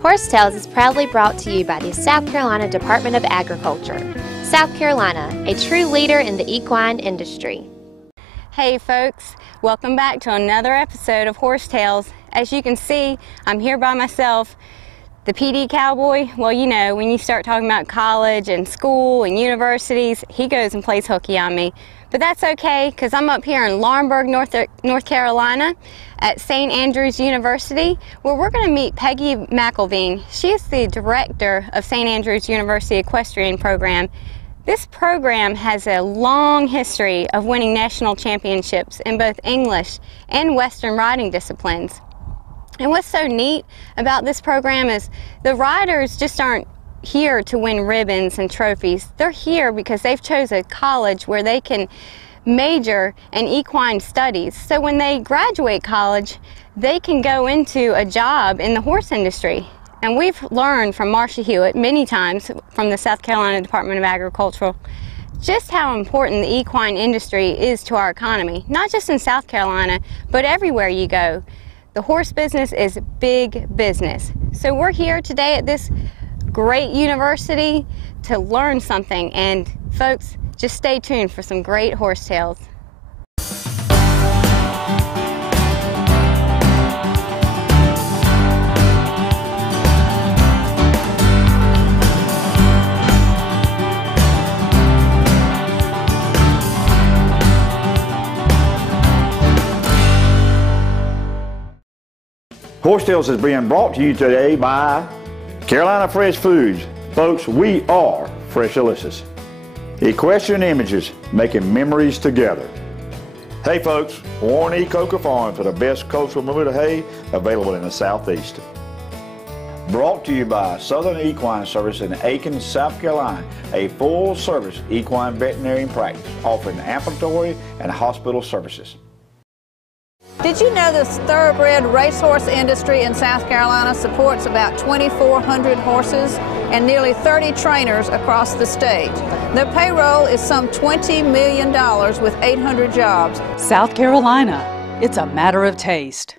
Horse Tales is proudly brought to you by the South Carolina Department of Agriculture. South Carolina, a true leader in the equine industry. Hey folks, welcome back to another episode of Horse Tales. As you can see, I'm here by myself. The PD cowboy, well, you know, when you start talking about college and school and universities, he goes and plays hooky on me. But that's okay, because I'm up here in Laurinburg, North Carolina at St. Andrews University, where we're going to meet Peggy McElveen. She is the director of St. Andrews University Equestrian program. This program has a long history of winning national championships in both English and Western riding disciplines. And what's so neat about this program is the riders just aren't here to win ribbons and trophies. They're here because they've chosen a college where they can major in equine studies. So when they graduate college, they can go into a job in the horse industry. And we've learned from Marcia Hewitt many times from the South Carolina Department of Agriculture just how important the equine industry is to our economy, not just in South Carolina, but everywhere you go. The horse business is big business. So we're here today at this great university to learn something, and folks, just stay tuned for some great horse tales. Horse Tales is being brought to you today by Carolina Fresh Foods. Folks, we are Fresh Delicious. Equestrian Images, making memories together. Hey folks, Warren E. Coker Farm for the best coastal Bermuda hay available in the Southeast. Brought to you by Southern Equine Service in Aiken, South Carolina, a full-service equine veterinarian practice offering ambulatory and hospital services. Did you know the thoroughbred racehorse industry in South Carolina supports about 2,400 horses and nearly 30 trainers across the state? Their payroll is some $20 million with 800 jobs. South Carolina, it's a matter of taste.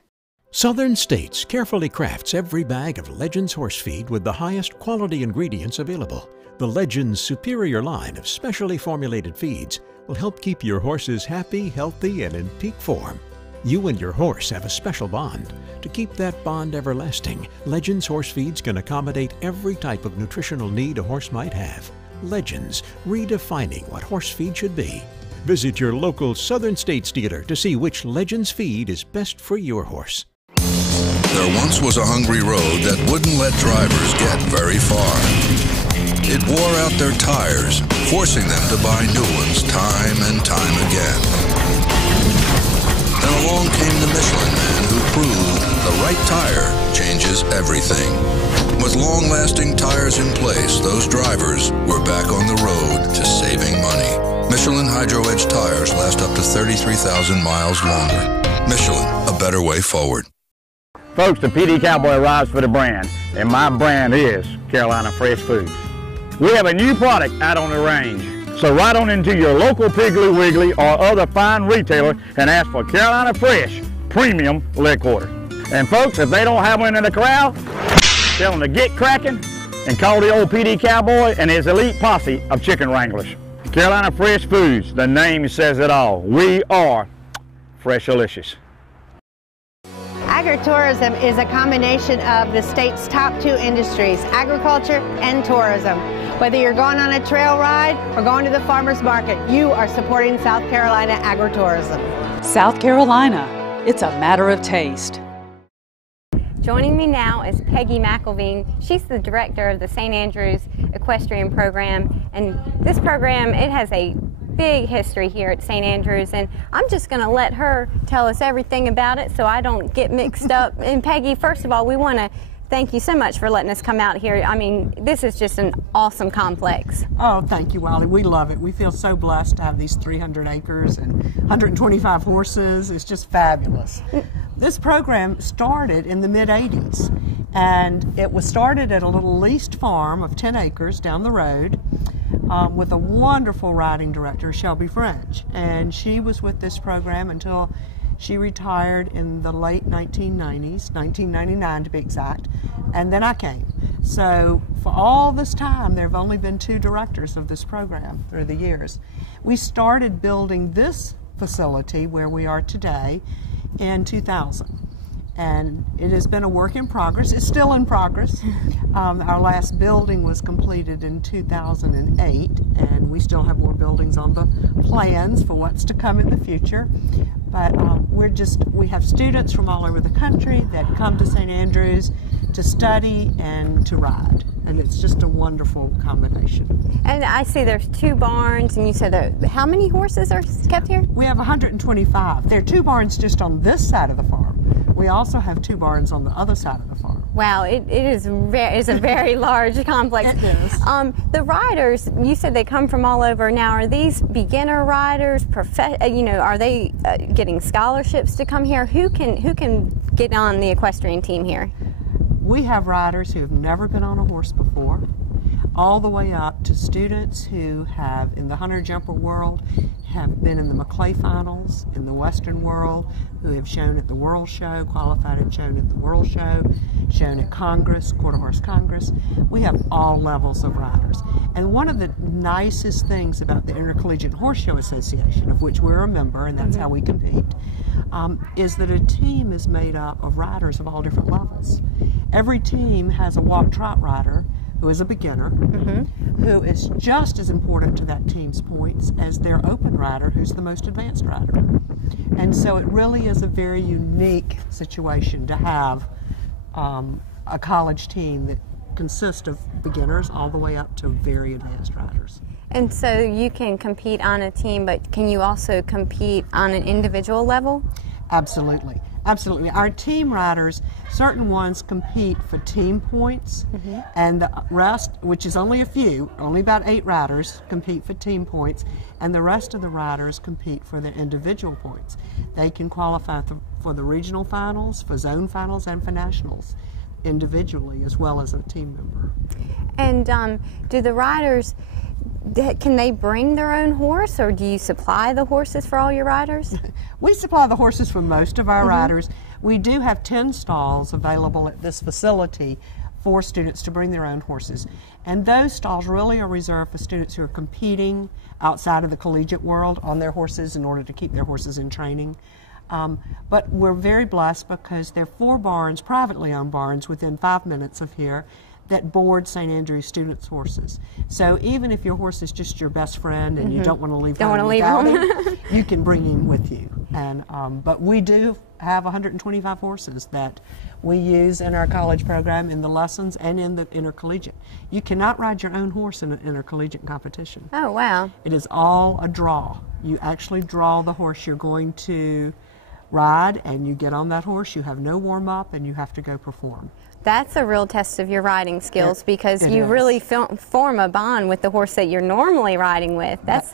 Southern States carefully crafts every bag of Legends horse feed with the highest quality ingredients available. The Legends superior line of specially formulated feeds will help keep your horses happy, healthy, and in peak form. You and your horse have a special bond. To keep that bond everlasting, Legends horse feeds can accommodate every type of nutritional need a horse might have. Legends, redefining what horse feed should be. Visit your local Southern States dealer to see which Legends feed is best for your horse. There once was a hungry road that wouldn't let drivers get very far. It wore out their tires, forcing them to buy new ones time and time again. Then along came the Michelin man who proved the right tire changes everything. With long-lasting tires in place, those drivers were back on the road to saving money. Michelin Hydro Edge tires last up to 33,000 miles longer. Michelin, a better way forward. Folks, the PD Cowboy arrives for the brand, and my brand is Carolina Fresh Foods. We have a new product out on the range. So ride on into your local Piggly Wiggly or other fine retailer and ask for Carolina Fresh Premium Leg Quarter. And folks, if they don't have one in the corral, tell them to get cracking and call the old PD Cowboy and his elite posse of chicken wranglers. Carolina Fresh Foods, the name says it all. We are Fresh Delicious. Agritourism is a combination of the state's top two industries, agriculture and tourism. Whether you're going on a trail ride or going to the farmer's market, you are supporting South Carolina agritourism. South Carolina, it's a matter of taste. Joining me now is Peggy McElveen. She's the director of the St. Andrews Equestrian program, and this program, it has a big history here at St. Andrews, and I'm just going to let her tell us everything about it so I don't get mixed up. And Peggy, first of all, we want to thank you so much for letting us come out here. I mean, this is just an awesome complex. Oh, thank you, Wally. We love it. We feel so blessed to have these 300 acres and 125 horses. It's just fabulous. This program started in the mid-'80s, and it was started at a little leased farm of 10 acres down the road with a wonderful riding director, Shelby French. And she was with this program until she retired in the late 1990s, 1999 to be exact. and then I came. So for all this time, there have only been 2 directors of this program through the years. We started building this facility where we are today in 2000. And it has been a work in progress. It's still in progress. Our last building was completed in 2008, and we still have more buildings on the plans for what's to come in the future. But we have students from all over the country that come to St. Andrews to study and to ride. And it's just a wonderful combination. And I see there's 2 barns, and you said that how many horses are kept here? We have 125. There are 2 barns just on this side of the farm. We also have 2 barns on the other side of the farm. Wow, it's a very large complex. It is. The riders, you said they come from all over. Now, are these beginner riders? Are they getting scholarships to come here? Who can get on the equestrian team here? We have riders who have never been on a horse before, all the way up to students who have, in the hunter jumper world, have been in the Maclay finals, in the Western world, who have shown at the World Show, qualified and shown at the World Show, shown at Congress, Quarter Horse Congress. We have all levels of riders. And one of the nicest things about the Intercollegiate Horse Show Association, of which we're a member, and that's how we compete, is that a team is made up of riders of all different levels. Every team has a walk-trot rider who is a beginner, who is just as important to that team's points as their open rider, who's the most advanced rider. And so it really is a very unique situation to have a college team that consists of beginners all the way up to very advanced riders. And so you can compete on a team, but can you also compete on an individual level? Absolutely. Absolutely. Our team riders, certain ones compete for team points, and the rest, which is only a few, only about 8 riders compete for team points, and the rest of the riders compete for their individual points. They can qualify for the regional finals, for zone finals, and for nationals individually as well as a team member. And do the riders, can they bring their own horse, or do you supply the horses for all your riders? We supply the horses for most of our riders. We do have 10 stalls available at this facility for students to bring their own horses. And those stalls really are reserved for students who are competing outside of the collegiate world on their horses in order to keep their horses in training. But we're very blessed because there are 4 barns, privately owned barns, within 5 minutes of here that board St. Andrews students' horses. So even if your horse is just your best friend and you don't want to leave home without him, you can bring him with you. And but we do have 125 horses that we use in our college program in the lessons and in the intercollegiate. You cannot ride your own horse in an intercollegiate competition. Oh, wow. It is all a draw. You actually draw the horse you're going to ride, and you get on that horse, you have no warm-up, and you have to go perform. That's a real test of your riding skills, because you is. really form a bond with the horse that you're normally riding with. That's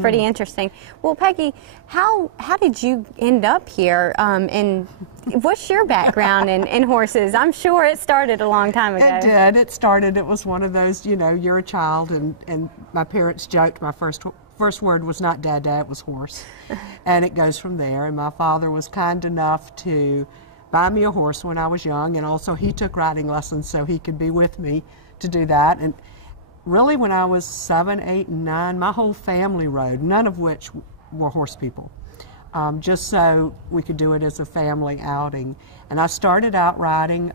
pretty interesting. Well, Peggy, how did you end up here, and what's your background in horses? I'm sure it started a long time ago. It did. It started, it was one of those, you know, you're a child, and my parents joked my first word was not dada, it was horse. And it goes from there. And my father was kind enough to buy me a horse when I was young, and also he took riding lessons so he could be with me to do that. And really when I was 7, 8, and 9, my whole family rode, none of which were horse people, just so we could do it as a family outing. And I started out riding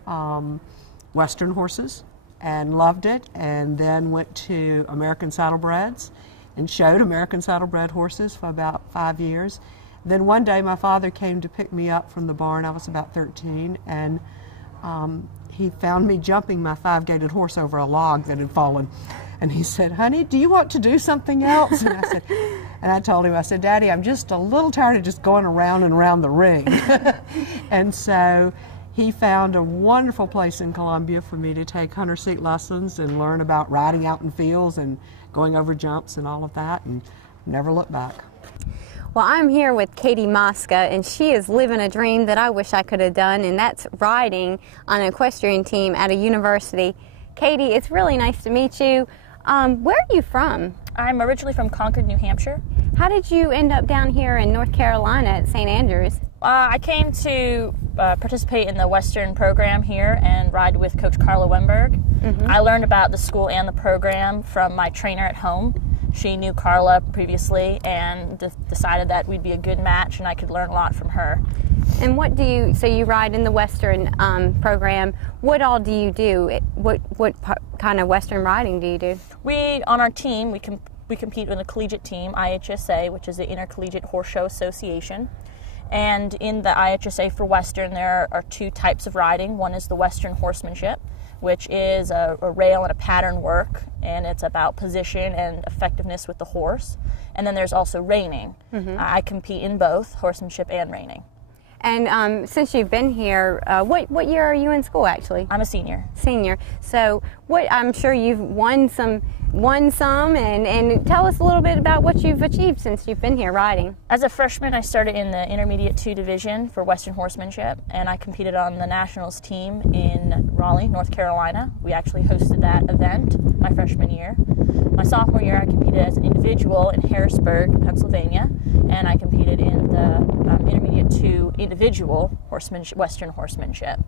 Western horses and loved it, and then went to American Saddlebreds and showed American Saddlebred horses for about 5 years. Then one day my father came to pick me up from the barn. I was about 13, and he found me jumping my 5-gaited horse over a log that had fallen. And he said, "Honey, do you want to do something else?" And I told him, I said, "Daddy, I'm just a little tired of just going around and around the ring." And so he found a wonderful place in Columbia for me to take hunter seat lessons and learn about riding out in fields and going over jumps and all of that, and never looked back. Well, I'm here with Katie Mosca, and she is living a dream that I wish I could have done, and that's riding on an equestrian team at a university. Katie, it's really nice to meet you. Where are you from? I'm originally from Concord, New Hampshire. How did you end up down here in North Carolina at St. Andrews? I came to participate in the Western program here and ride with Coach Carla Wemberg. I learned about the school and the program from my trainer at home. She knew Carla previously and decided that we'd be a good match and I could learn a lot from her. And what do you, so you ride in the Western program, what all do you do? What kind of Western riding do you do? On our team, we compete in a collegiate team, IHSA, which is the Intercollegiate Horse Show Association. And in the IHSA for Western, there are two types of riding. One is the Western horsemanship, which is a rail and a pattern work, and it's about position and effectiveness with the horse. And then there's also reining. I compete in both horsemanship and reining. And since you've been here, what year are you in school actually? I'm a senior. Senior. So I'm sure you've won some, and tell us a little bit about what you've achieved since you've been here riding. As a freshman, I started in the Intermediate 2 division for Western horsemanship, and I competed on the nationals team in Raleigh, North Carolina. We actually hosted that event my freshman year. My sophomore year, I competed as an individual in Harrisburg, Pennsylvania, and I competed in the Intermediate 2 individual Western horsemanship.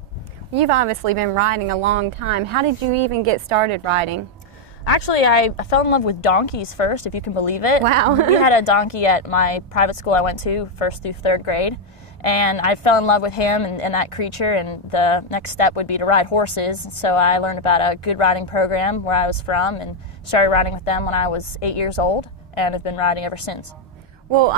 You've obviously been riding a long time. How did you even get started riding? Actually, I fell in love with donkeys first, if you can believe it. Wow. We had a donkey at my private school I went to, 1st through 3rd grade, and I fell in love with him and that creature, and the next step would be to ride horses. So I learned about a good riding program where I was from and started riding with them when I was 8 years old, and have been riding ever since. Well,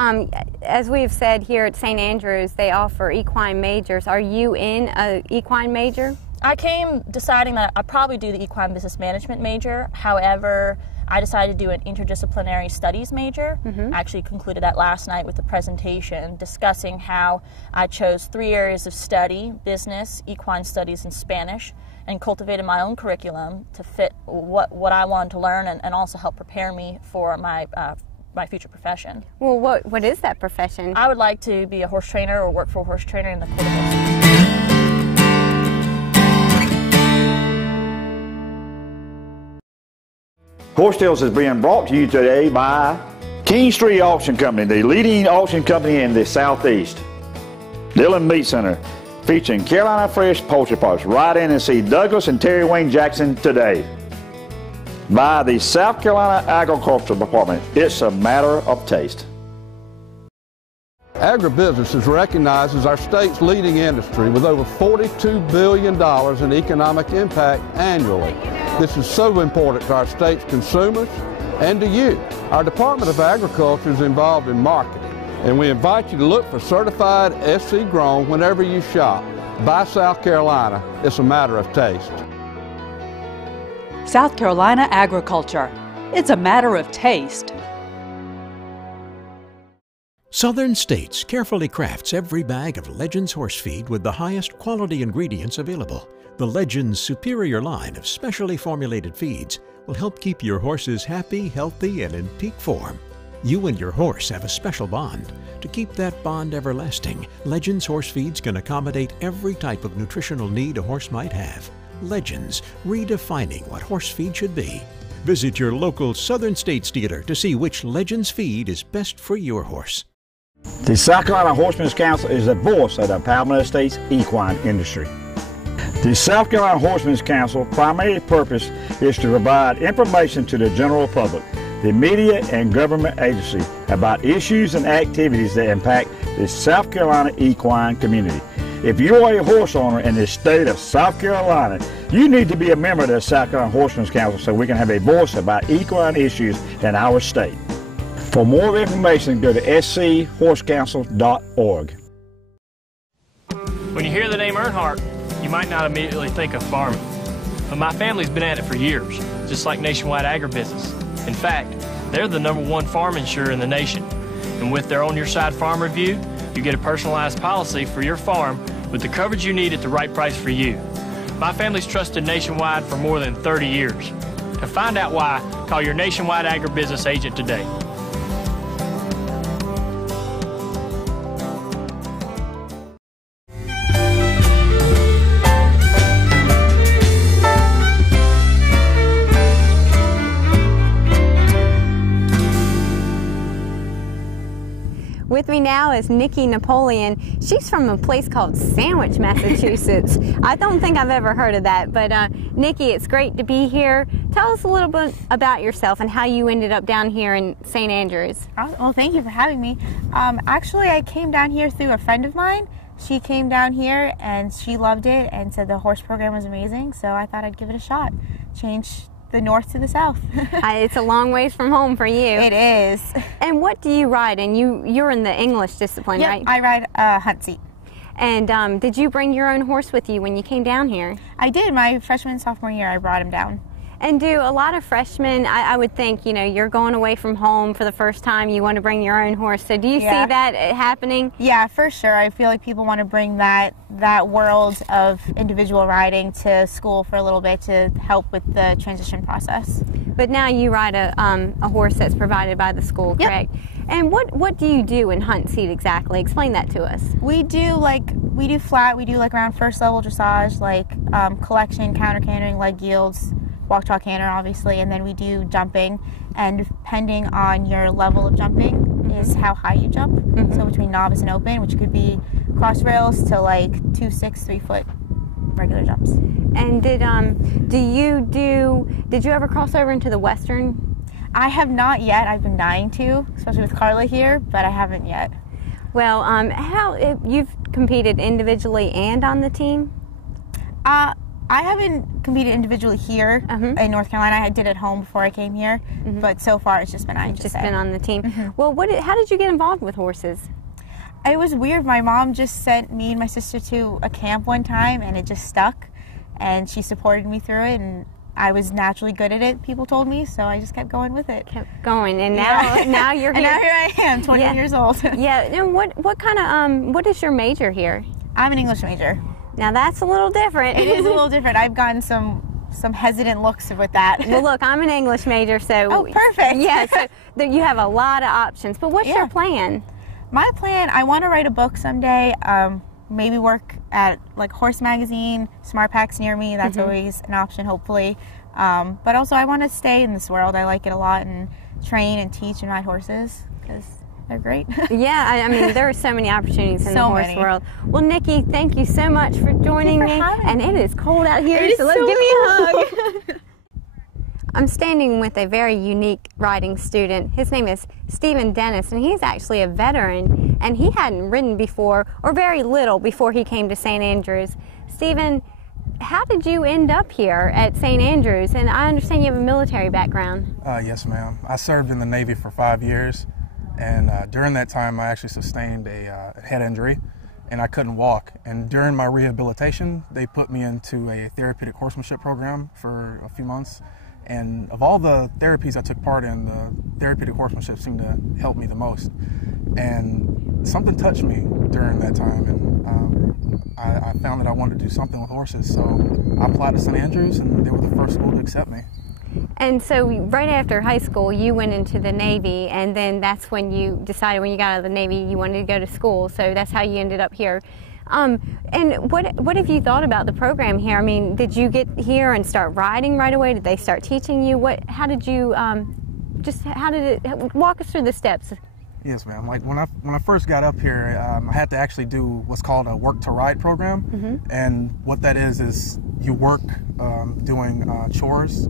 as we've said here at St. Andrews, they offer equine majors. Are you in an equine major? I came deciding that I'd probably do the equine business management major. However, I decided to do an interdisciplinary studies major. I actually concluded that last night with a presentation discussing how I chose 3 areas of study: business, equine studies, and Spanish, and cultivated my own curriculum to fit what I wanted to learn and also help prepare me for my future profession. Well, what is that profession? I would like to be a horse trainer or work for a horse trainer in the Court of Horses. Horse Tales is being brought to you today by King Street Auction Company, the leading auction company in the Southeast. Dillon Meat Center, featuring Carolina Fresh Poultry Parts. Ride in and see Douglas and Terry Wayne Jackson today. By the South Carolina Agricultural Department. It's a matter of taste. Agribusiness is recognized as our state's leading industry with over $42 billion in economic impact annually. This is so important to our state's consumers and to you. Our Department of Agriculture is involved in marketing, and we invite you to look for certified SC grown whenever you shop. By South Carolina, it's a matter of taste. South Carolina Agriculture. It's a matter of taste. Southern States carefully crafts every bag of Legends horse feed with the highest quality ingredients available. The Legends superior line of specially formulated feeds will help keep your horses happy, healthy, and in peak form. You and your horse have a special bond. To keep that bond everlasting, Legends horse feeds can accommodate every type of nutritional need a horse might have. Legends, redefining what horse feed should be. Visit your local Southern States dealer to see which Legends feed is best for your horse. The South Carolina Horsemen's Council is the voice of the Palmetto State's equine industry. The South Carolina Horsemen's Council primary purpose is to provide information to the general public, the media, and government agencies about issues and activities that impact the South Carolina equine community. If you are a horse owner in the state of South Carolina, you need to be a member of the South Carolina Horsemen's Council so we can have a voice about equine issues in our state. For more information, go to schorsecouncil.org. When you hear the name Earnhardt, you might not immediately think of farming. But my family's been at it for years, just like Nationwide Agribusiness. In fact, they're the #1 farm insurer in the nation. And with their On Your Side Farm Review, you get a personalized policy for your farm with the coverage you need at the right price for you. My family's trusted Nationwide for more than 30 years. To find out why, call your Nationwide Agribusiness agent today. with me now is Nikki Napoleon. She's from a place called Sandwich, Massachusetts. I don't think I've ever heard of that, but Nikki, it's great to be here. Tell us a little bit about yourself and how you ended up down here in St. Andrews. Well, thank you for having me. Actually, I came down here through a friend of mine. She came down here and she loved it and said the horse program was amazing, so I thought I'd give it a shot. Change the north to the south. It's a long ways from home for you. It is. And what do you ride? And you're in the English discipline, right? I ride a hunt seat. And did you bring your own horse with you when you came down here? I did. My freshman and sophomore year, I brought him down. And do a lot of freshmen, I would think, you know, you're going away from home for the first time, you want to bring your own horse. So do you see that happening? Yeah, for sure. I feel like people want to bring that world of individual riding to school for a little bit to help with the transition process. But now you ride a horse that's provided by the school, correct? Yep. And what do you do in hunt seat exactly? Explain that to us. We do flat, we do like around first level dressage, like collection, counter cantering, leg yields, walk, trot, canter, obviously, and then we do jumping, and depending on your level of jumping is how high you jump. So between novice and open, which could be cross rails to like 2, 6, 3 foot regular jumps. And did you ever cross over into the Western? I have not yet. I've been dying to, especially with Carla here, but I haven't yet. Well, you've competed individually and on the team? I haven't competed individually here in North Carolina. I did at home before I came here, but so far it's just been been on the team. Well, how did you get involved with horses? It was weird. My mom just sent me and my sister to a camp one time, and it just stuck, and she supported me through it, and I was naturally good at it, people told me, so I just kept going with it. Kept going, and now you're here. And now here I am, 20 years old. Yeah, and what is your major here? I'm an English major. Now that's a little different. It is a little different. I've gotten some hesitant looks with that. Well, look, I'm an English major, so... Oh, perfect. Yeah, so you have a lot of options. But what's your plan? My plan, I want to write a book someday, maybe work at like Horse Magazine, Smart Packs near me. That's always an option, hopefully. But also I want to stay in this world. I like it a lot, and train and teach and ride horses because they're great. Yeah, I mean, there are so many opportunities in the horse world. Well, Nikki, thank you so much for joining me. And it is cold out here, so let's give me a hug. I'm standing with a very unique riding student. His name is Stephen Dennis, and he's actually a veteran, and he hadn't ridden before, or very little, before he came to St. Andrews. Stephen, how did you end up here at St. Andrews? And I understand you have a military background. Yes, ma'am. I served in the Navy for 5 years, and during that time I actually sustained a head injury, and I couldn't walk. And during my rehabilitation, they put me into a therapeutic horsemanship program for a few months. And of all the therapies I took part in, the therapeutic horsemanship seemed to help me the most. And something touched me during that time, and I found that I wanted to do something with horses. So I applied to St. Andrews, and they were the first school to accept me. And so right after high school, you went into the Navy, and then that's when you decided, when you got out of the Navy, you wanted to go to school. So that's how you ended up here. And what have you thought about the program here? I mean, did you get here and start riding right away? Did they start teaching you? How did you, walk us through the steps? Yes, ma'am. Like when I first got up here, I had to actually do what's called a work to ride program. And what that is you work doing chores,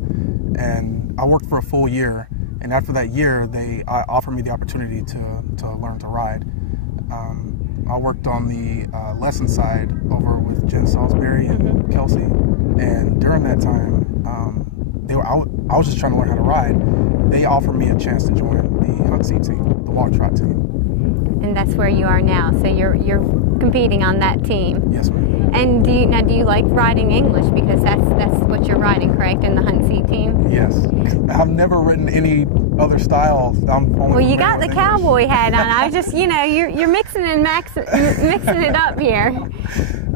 and I worked for a full year. And after that year, they offered me the opportunity to learn to ride. I worked on the lesson side over with Jen Salisbury and Kelsey, and during that time, I was just trying to learn how to ride. They offered me a chance to join the hunt seat team, the walk trot team. And that's where you are now, so you're competing on that team. Yes, ma'am. And do you like riding English, because that's what you're riding, correct, in the hunt seat team? Yes. I've never ridden any other style. Well, you got the cowboy hat on. I just, you're mixing mixing it up here.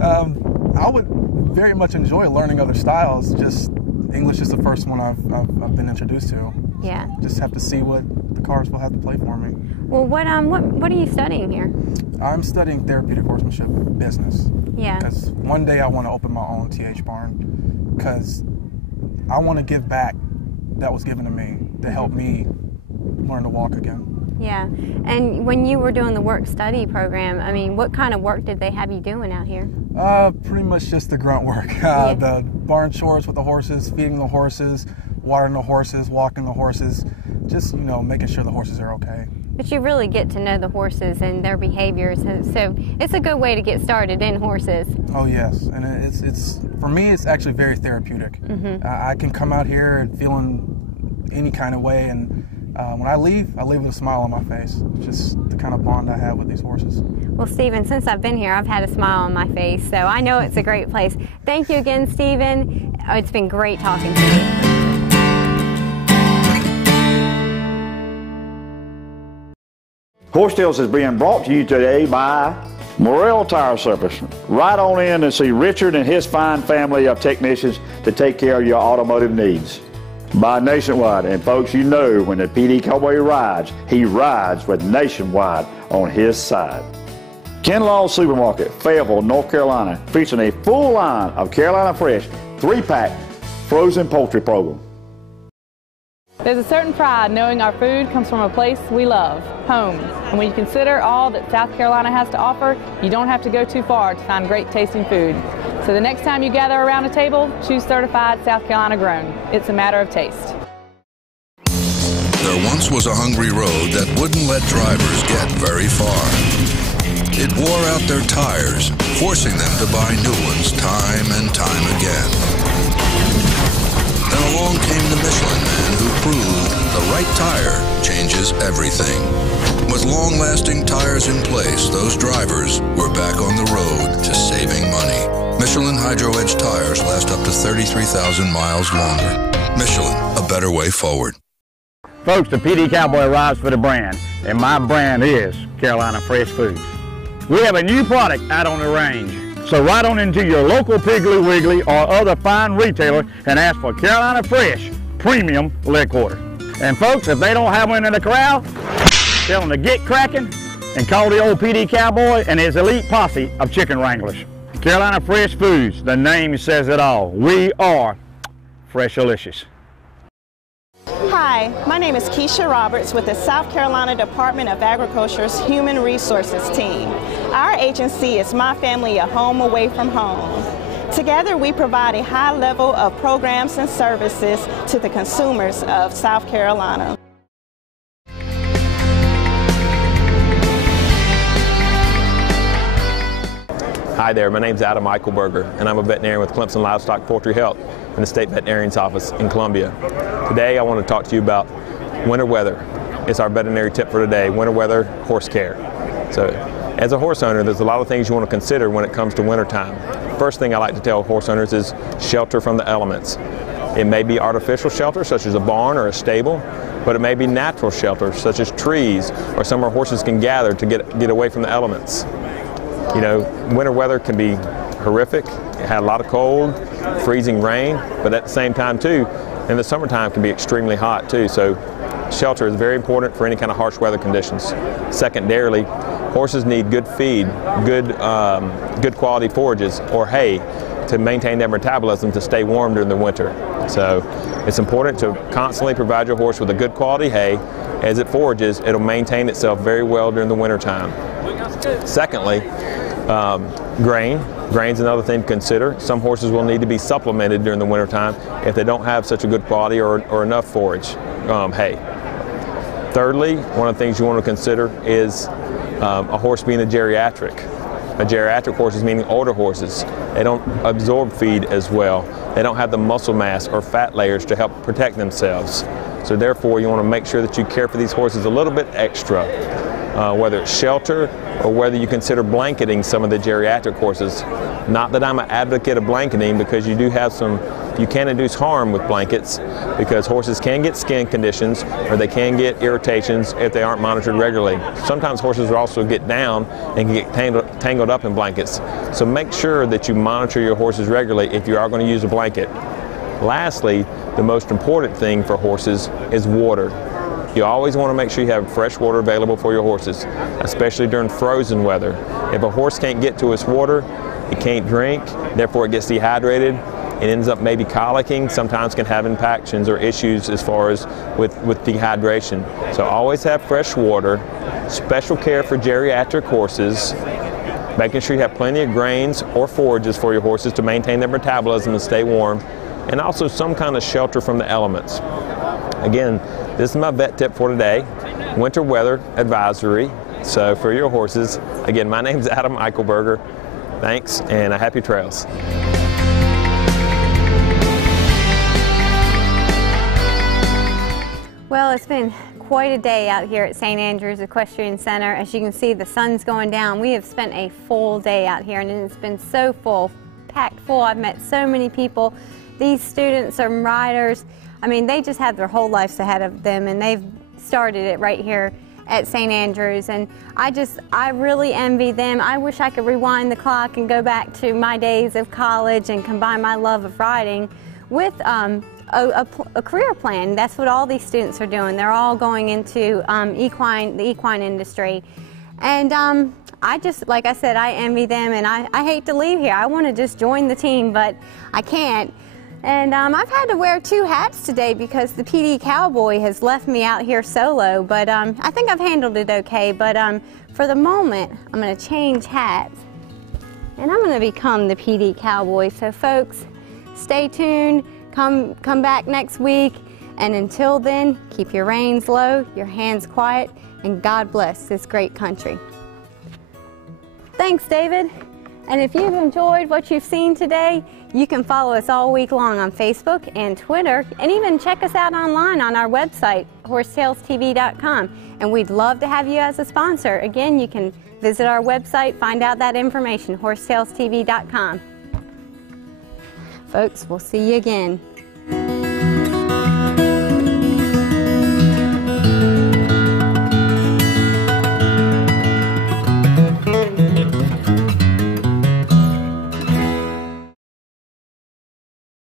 I would very much enjoy learning other styles. Just English is the first one I've been introduced to. Yeah. Just have to see what the cards will have to play for me. Well, what are you studying here? I'm studying therapeutic horsemanship business. Yeah. Because one day I want to open my own TH barn, because I want to give back that was given to me to help me learn to walk again. Yeah, and when you were doing the work-study program, I mean, what kind of work did they have you doing out here? Pretty much just the grunt work. The barn chores with the horses, feeding the horses, watering the horses, walking the horses, just, you know, making sure the horses are okay. But you really get to know the horses and their behaviors, so it's a good way to get started in horses. Oh yes, and it's for me, it's actually very therapeutic. I can come out here and feeling any kind of way, and when I leave with a smile on my face. It's just the kind of bond I have with these horses. Well, Stephen, since I've been here, I've had a smile on my face, so I know it's a great place. Thank you again, Stephen. It's been great talking to you. Horse Tales is being brought to you today by Morrell Tire Service. Right on in and see Richard and his fine family of technicians to take care of your automotive needs. By Nationwide, and folks, you know when the PD Cowboy rides, he rides with Nationwide on his side. Ken Law Supermarket, Fayetteville, North Carolina, featuring a full line of Carolina Fresh 3-pack frozen poultry program. There's a certain pride knowing our food comes from a place we love, home. And when you consider all that South Carolina has to offer, you don't have to go too far to find great tasting food. So the next time you gather around a table, choose certified South Carolina grown. It's a matter of taste. There once was a hungry road that wouldn't let drivers get very far. It wore out their tires, forcing them to buy new ones time and time again. Then along came the Michelin Man who proved the right tire changes everything. With long-lasting tires in place, those drivers were back on the road to saving money. Michelin Hydro Edge tires last up to 33,000 miles longer. Michelin, a better way forward. Folks, the PD Cowboy rides for the brand, and my brand is Carolina Fresh Foods. We have a new product out on the range. So ride on into your local Piggly Wiggly or other fine retailer and ask for Carolina Fresh Premium Leg Quarter. And folks, if they don't have one in the corral, tell them to get cracking and call the old PD Cowboy and his elite posse of chicken wranglers. Carolina Fresh Foods, the name says it all. We are Freshalicious. Hi, my name is Keisha Roberts with the South Carolina Department of Agriculture's Human Resources team. Our agency is My Family, a Home Away from Home. Together we provide a high level of programs and services to the consumers of South Carolina. Hi there, my name is Adam Eichelberger, and I'm a veterinarian with Clemson Livestock Poultry Health in the State Veterinarian's Office in Columbia. Today I want to talk to you about winter weather. It's our veterinary tip for today, winter weather, horse care. So, as a horse owner, there's a lot of things you want to consider when it comes to winter time. First thing I like to tell horse owners is shelter from the elements. It may be artificial shelter, such as a barn or a stable, but it may be natural shelter, such as trees or somewhere horses can gather to get away from the elements. You know, winter weather can be horrific. It had a lot of cold, freezing rain, but at the same time too, in the summertime can be extremely hot too. So shelter is very important for any kind of harsh weather conditions. Secondarily, horses need good feed, good quality forages or hay to maintain their metabolism to stay warm during the winter. So it's important to constantly provide your horse with a good quality hay. As it forages, it'll maintain itself very well during the winter time. Secondly, Grain's another thing to consider. Some horses will need to be supplemented during the wintertime if they don't have such a good quality or enough forage, hay. Thirdly, one of the things you want to consider is a horse being a geriatric. A geriatric horse is meaning older horses. They don't absorb feed as well. They don't have the muscle mass or fat layers to help protect themselves. So therefore, you want to make sure that you care for these horses a little bit extra. Whether it's shelter or whether you consider blanketing some of the geriatric horses. Not that I'm an advocate of blanketing, because you can induce harm with blankets, because horses can get skin conditions or they can get irritations if they aren't monitored regularly. Sometimes horses will also get down and get tangled up in blankets. So make sure that you monitor your horses regularly if you are going to use a blanket. Lastly, the most important thing for horses is water. You always want to make sure you have fresh water available for your horses, especially during frozen weather. If a horse can't get to its water, it can't drink, therefore it gets dehydrated, it ends up maybe colicking, sometimes can have impactions or issues as far as with dehydration. So always have fresh water, special care for geriatric horses, making sure you have plenty of grains or forages for your horses to maintain their metabolism and stay warm, and also some kind of shelter from the elements. Again, this is my vet tip for today, winter weather advisory. So for your horses, again, my name is Adam Eichelberger. Thanks, and happy trails. Well, it's been quite a day out here at St. Andrews Equestrian Center. As you can see, the sun's going down. We have spent a full day out here, and it's been so full, packed full. I've met so many people. These students and riders, I mean, they just have their whole lives ahead of them, and they've started it right here at St. Andrews, and I really envy them. I wish I could rewind the clock and go back to my days of college and combine my love of riding with a career plan. That's what all these students are doing. They're all going into the equine industry. And like I said, I envy them, and I hate to leave here. I want to just join the team, but I can't. And I've had to wear 2 hats today because the PD Cowboy has left me out here solo, but I think I've handled it okay. But for the moment, I'm going to change hats, and I'm going to become the PD Cowboy. So folks, stay tuned. Come back next week, and until then, keep your reins low, your hands quiet, and God bless this great country. Thanks, David. And if you've enjoyed what you've seen today, you can follow us all week long on Facebook and Twitter, and even check us out online on our website, horsetailstv.com. And we'd love to have you as a sponsor. Again, you can visit our website, find out that information, horsetailstv.com. Folks, we'll see you again.